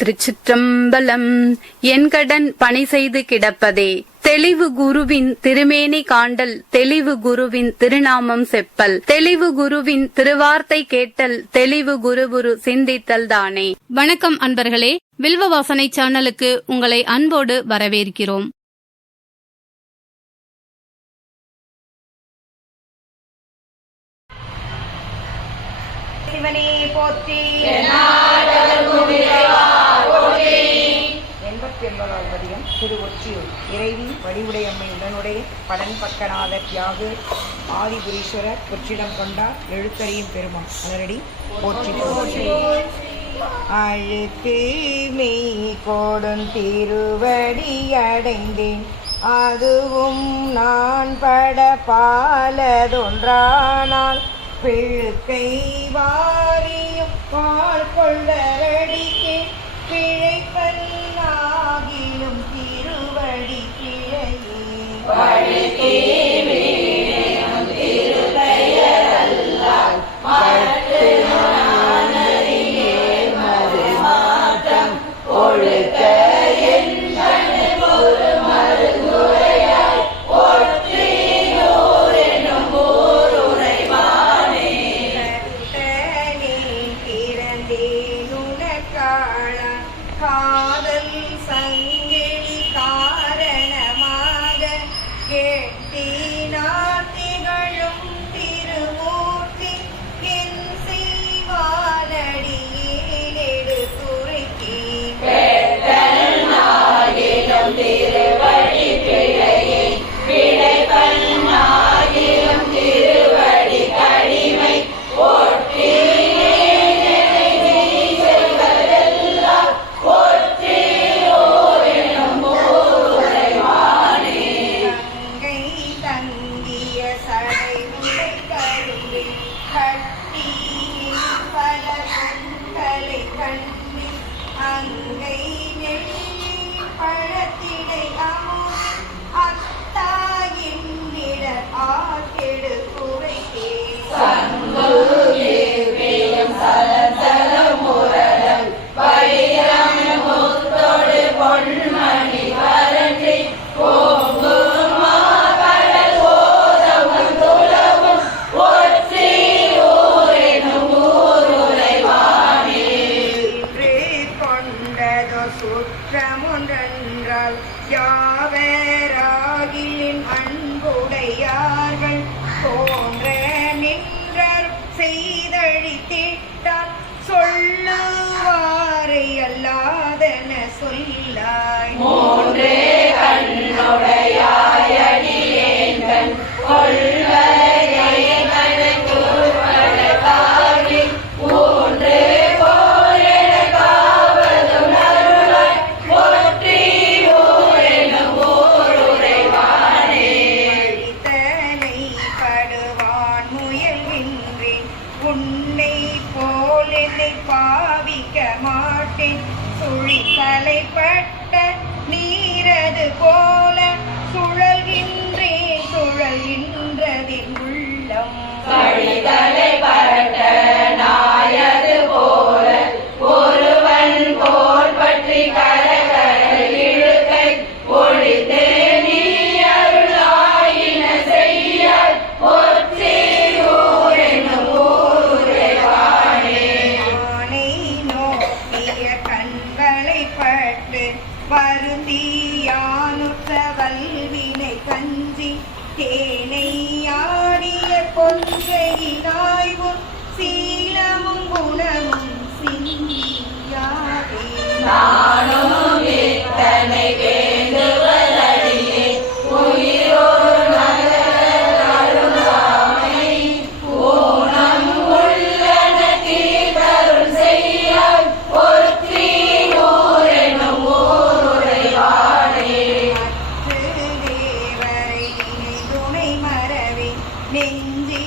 திருச்சிற்றம்பலம் என் கடன் பணி செய்து கிடப்பதே. தெளிவு குருவின் திருமேனி காண்டல் தெளிவு குருவின் திருநாமம் செப்பல் தெளிவு குருவின் திருவார்த்தை கேட்டல் தெளிவு குருகுரு சிந்தித்தல் தானே. வணக்கம் அன்பர்களே வில்வ வாசனை சேனலுக்கு உங்களை அன்போடு வரவேற்கிறோம். இறைவனே போற்றி. எண்பத்தி ஒன்பதாவது பதியம் திரு ஒற்றியூர் இறைவி வடிவுடையம்மை உடனுடைய படன் பக்கநாத தியாகு ஆதிபுரீஸ்வரர் பொற்றிடம் கொண்டார் எழுத்தறியும் பெருமான். அதனடி போற்றி போற்றி. அழுத்து மெய் கோடும் திருவடி அடைந்தேன் அதுவும் நான் பட பாலதொன்றானால் பிழுக்கை வாரியும் பால் கொள்ளடிக்கு பிழைப்பல்லாகிலும் திருவடி கிளையே ஒழுக்க காதல் சங்கிலி அங்கை நெல்லி பழத்திடை செய்தழித்திட்டால் சொல்லுவாரை அல்லாதன சொல்லாய் சுழித்தலைப்பட்ட நீரது போல சுழல்கின்றே சுழல்கின்றதின் உள்ளம்.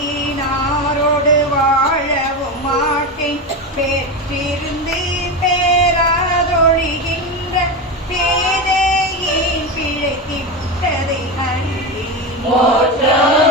நெஞ்சினாரோடு வாழவும் மாட்டேன். பெற்றிருந்தேன் Mortal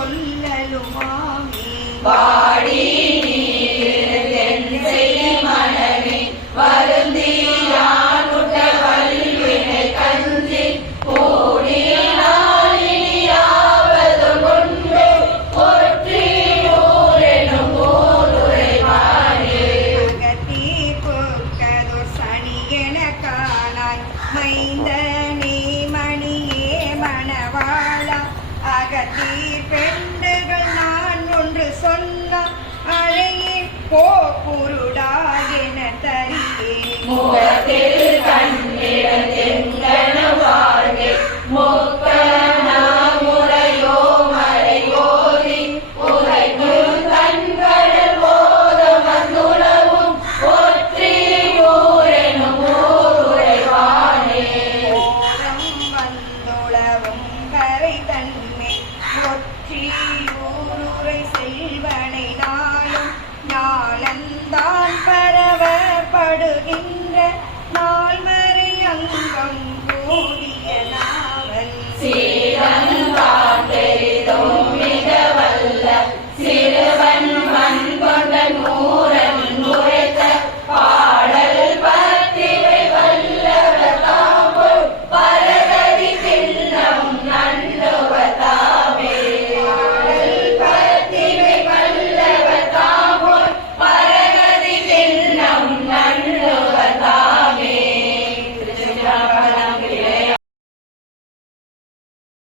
சொல்லலுமாமே அகத்தீர்ப்புக்கதோர் சனியென காணாய். மைந்தனே மணியே மணவாளா. அகத்தீர் பெண்டுகள் நான் ஒன்று சொன்ன அழையே போ என தரியே.